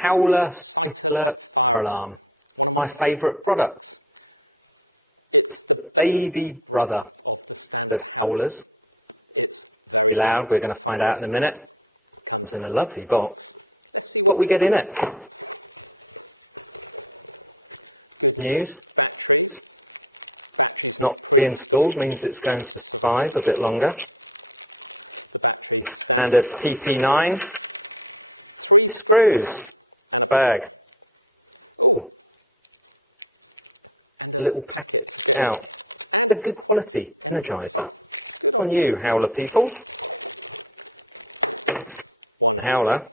Howler alert alarm. My favourite product. The baby brother of Howlers. Be loud, we're going to find out in a minute. It's in a lovely box. What we get in it. News. Not pre-installed means it's going to survive a bit longer. And a PP9. Screws. Bag. A little packet out. It's a good quality energizer. On you, Howler people. Howler.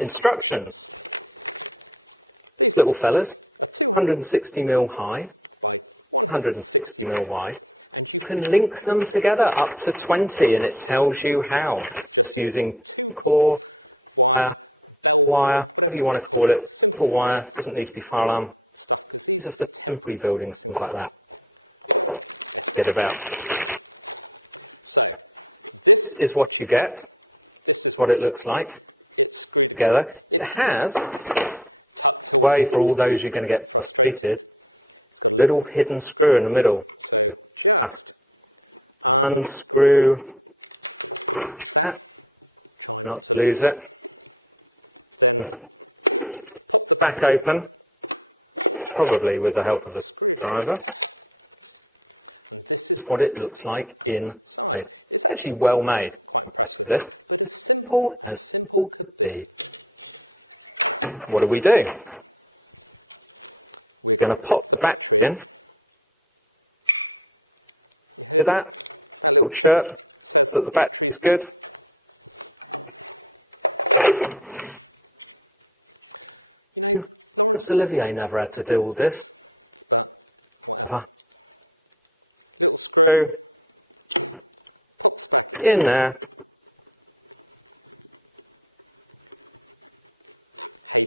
Instructions. Little fellas. 160mm high. 160mm wide. You can link them together up to 20 and it tells you how. Using core, wire, whatever you want to call it. For wire, doesn't need to be fire alarm. Just a temporary building, things like that. Get about. This is what you get, what it looks like together. It has a way for all those you're going to get frustrated. Little hidden screw in the middle. Unscrew that, not lose it. Back open, probably with the help of a driver. What it looks like in it's actually well made. This simple as simple to be. What do we do? We're going to pop the battery in. Do that. Little shirt. That the battery is good. Olivier never had to do all this. So, in there,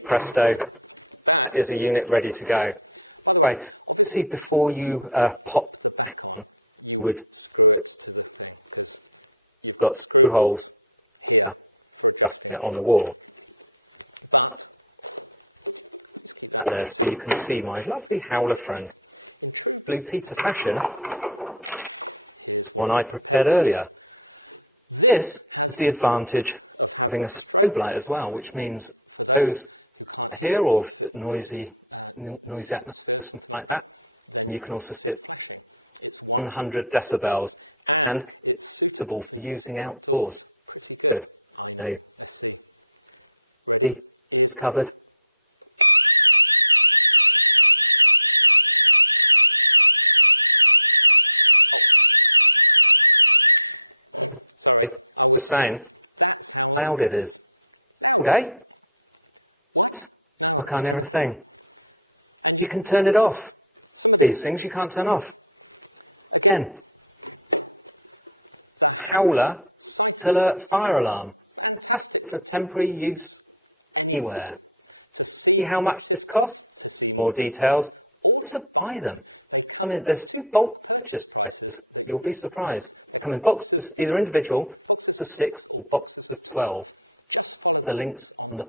presto, that is a unit ready to go. Right, see before you pop with got two holes on the wall. And there, so you can see my lovely Howler friend, Blue Peter fashion, one I prepared earlier. This is the advantage of having a strobe light as well, which means those here or noisy atmosphere, something like that. And you can also sit 100 decibels, and it's suitable for using outdoors. Good. So, see, it's covered. The same how loud it is. Okay? I can't hear a thing. You can turn it off. These things you can't turn off. Then, Howler alert fire alarm. It's for temporary use anywhere. See how much this costs? More details. Just to buy them. I mean, there's 2 bulk purchases. You'll be surprised. Come in boxes, either individual, to 6 or boxes of 12. The links on the